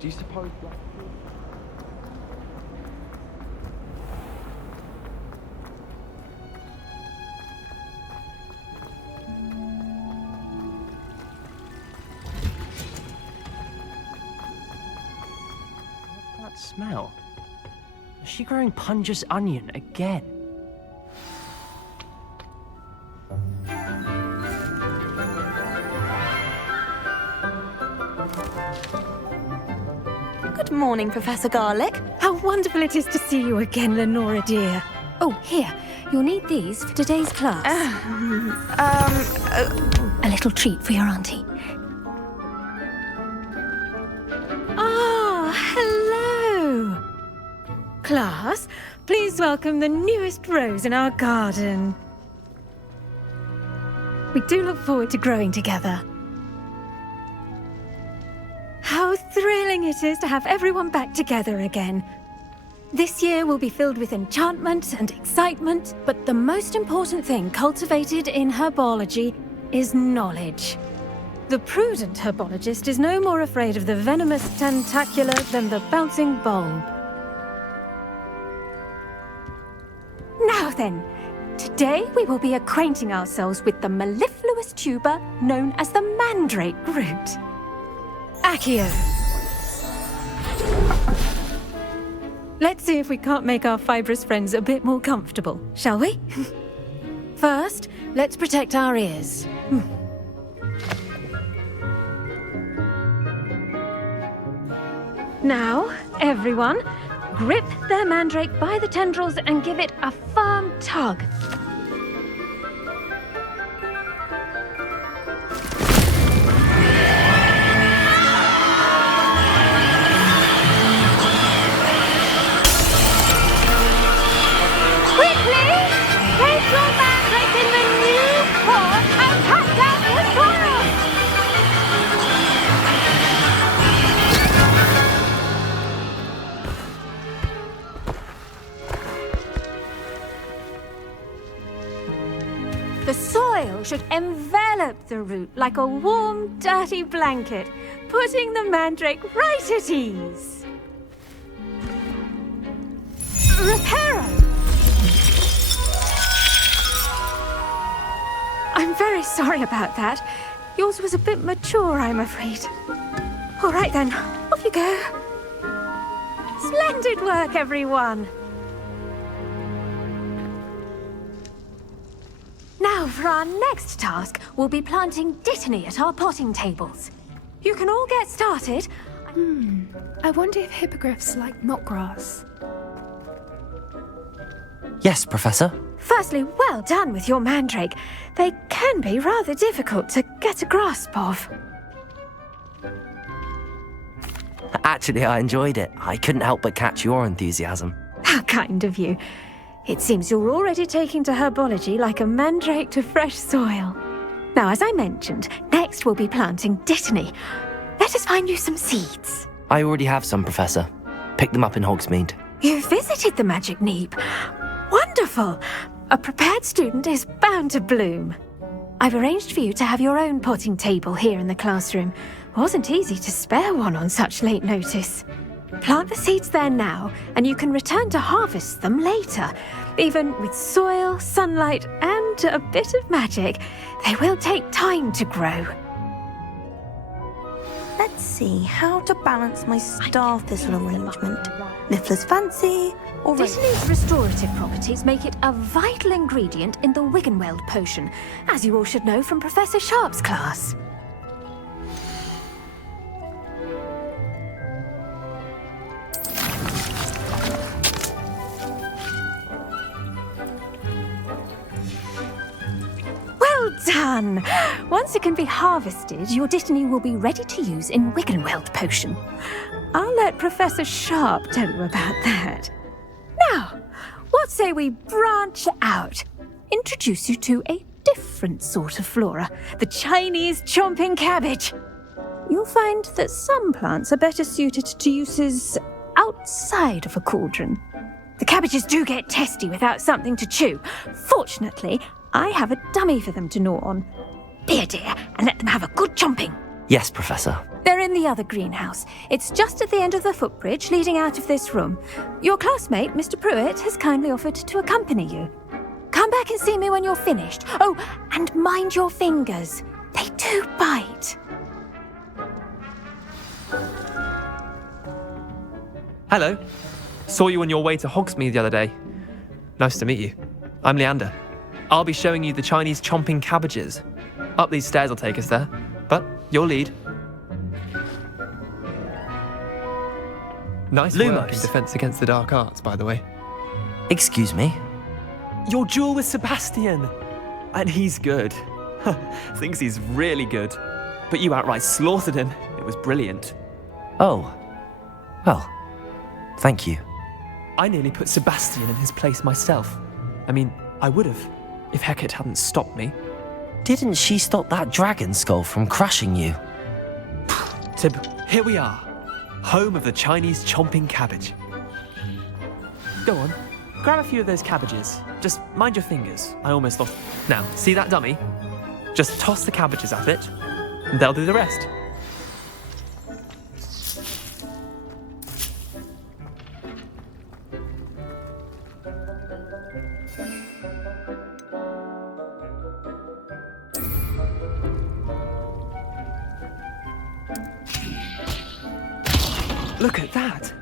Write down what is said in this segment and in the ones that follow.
Do you suppose that... What's that smell? Is she growing Punja's onion again? Good morning, Professor Garlic. How wonderful it is to see you again, Lenora dear. Oh, here. You'll need these for today's class. A little treat for your auntie. Ah, hello. Class, please welcome the newest rose in our garden. We do look forward to growing together. How thrilling it is to have everyone back together again. This year will be filled with enchantment and excitement, but the most important thing cultivated in herbology is knowledge. The prudent herbologist is no more afraid of the venomous tentacula than the bouncing bulb. Now then, today we will be acquainting ourselves with the mellifluous tuber known as the mandrake root. Accio. Let's see if we can't make our fibrous friends a bit more comfortable, shall we? First, let's protect our ears. Now, everyone, grip their mandrake by the tendrils and give it a firm tug. The soil should envelop the root like a warm, dirty blanket, putting the mandrake right at ease. Reparo! I'm very sorry about that. Yours was a bit mature, I'm afraid. All right then, off you go. Splendid work, everyone. Now, for our next task, we'll be planting dittany at our potting tables. You can all get started. I wonder if hippogriffs like knotgrass. Yes, Professor. Firstly, well done with your mandrake. They can be rather difficult to get a grasp of. Actually, I enjoyed it. I couldn't help but catch your enthusiasm. How kind of you. It seems you're already taking to herbology like a mandrake to fresh soil. Now, as I mentioned, next we'll be planting dittany. Let us find you some seeds. I already have some, Professor. Picked them up in Hogsmeade. You visited the Magic Neep. Wonderful! A prepared student is bound to bloom. I've arranged for you to have your own potting table here in the classroom. Wasn't easy to spare one on such late notice. Plant the seeds there now, and you can return to harvest them later. Even with soil, sunlight, and a bit of magic, they will take time to grow. Let's see how to balance my star thistle arrangement. Niffler's fancy, or... Dittany's restorative properties make it a vital ingredient in the Wiggenweld potion, as you all should know from Professor Sharp's class. Well done! Once it can be harvested, your dittany will be ready to use in Wiggenweld potion. I'll let Professor Sharp tell you about that. Now, what say we branch out? Introduce you to a different sort of flora, the Chinese chomping cabbage. You'll find that some plants are better suited to uses outside of a cauldron. The cabbages do get testy without something to chew. Fortunately, I have a dummy for them to gnaw on. Be a dear and let them have a good chomping. Yes, Professor. They're in the other greenhouse. It's just at the end of the footbridge leading out of this room. Your classmate, Mr. Pruitt, has kindly offered to accompany you. Come back and see me when you're finished. Oh, and mind your fingers. They do bite. Hello. Saw you on your way to Hogsmeade the other day. Nice to meet you. I'm Leander. I'll be showing you the Chinese chomping cabbages. Up these stairs will take us there, but you'll lead. Nice work in Lumos. defense against the dark arts, by the way. Excuse me? Your duel with Sebastian! And he's good. Thinks he's really good. But you outright slaughtered him. It was brilliant. Oh. Well, thank you. I nearly put Sebastian in his place myself. I mean, I would have, if Hecate hadn't stopped me. Didn't she stop that dragon skull from crushing you? Tib, here we are. Home of the Chinese chomping cabbage. Go on, grab a few of those cabbages. Just mind your fingers. I almost lost. Now, see that dummy? Just toss the cabbages at it, and they'll do the rest. Look at that!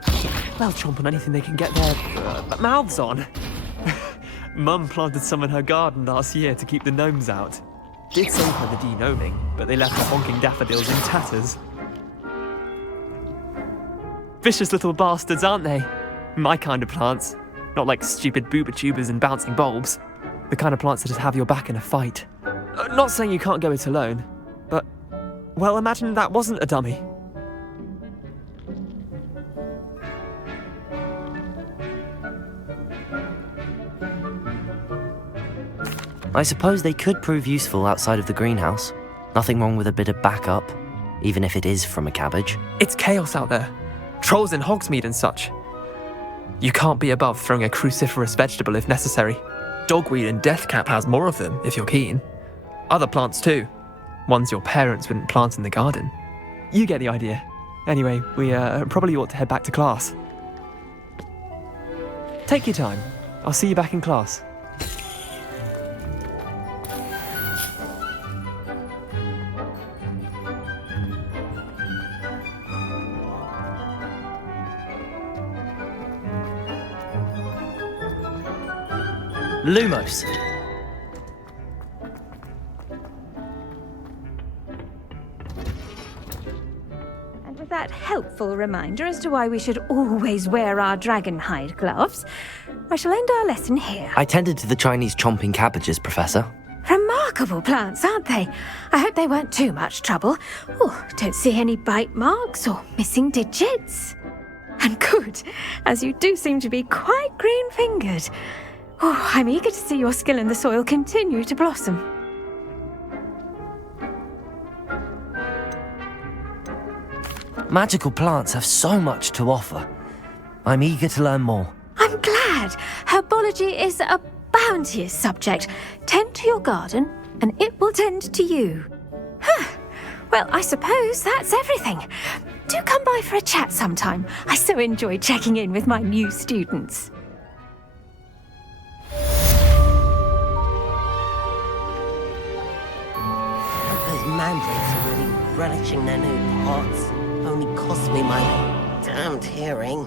They'll chomp on anything they can get their mouths on. Mum planted some in her garden last year to keep the gnomes out. Did save her the de-gnoming, but they left the honking daffodils in tatters. Vicious little bastards, aren't they? My kind of plants. Not like stupid booba tubers and bouncing bulbs. The kind of plants that'd have your back in a fight. Not saying you can't go it alone, but, well, imagine that wasn't a dummy. I suppose they could prove useful outside of the greenhouse. Nothing wrong with a bit of backup, even if it is from a cabbage. It's chaos out there. Trolls in Hogsmeade and such. You can't be above throwing a cruciferous vegetable if necessary. Dogweed and deathcap has more of them, if you're keen. Other plants too. Ones your parents wouldn't plant in the garden. You get the idea. Anyway, we probably ought to head back to class. Take your time. I'll see you back in class. Lumos. And with that helpful reminder as to why we should always wear our dragon hide gloves, I shall end our lesson here. I tended to the Chinese chomping cabbages, Professor. Remarkable plants, aren't they? I hope they weren't too much trouble. Oh, don't see any bite marks or missing digits. And good, as you do seem to be quite green-fingered. Oh, I'm eager to see your skill in the soil continue to blossom. Magical plants have so much to offer. I'm eager to learn more. I'm glad. Herbology is a bounteous subject. Tend to your garden, and it will tend to you. Well, I suppose that's everything. Do come by for a chat sometime. I so enjoy checking in with my new students. Those mandrakes are really relishing their new pots. Only cost me my damned hearing.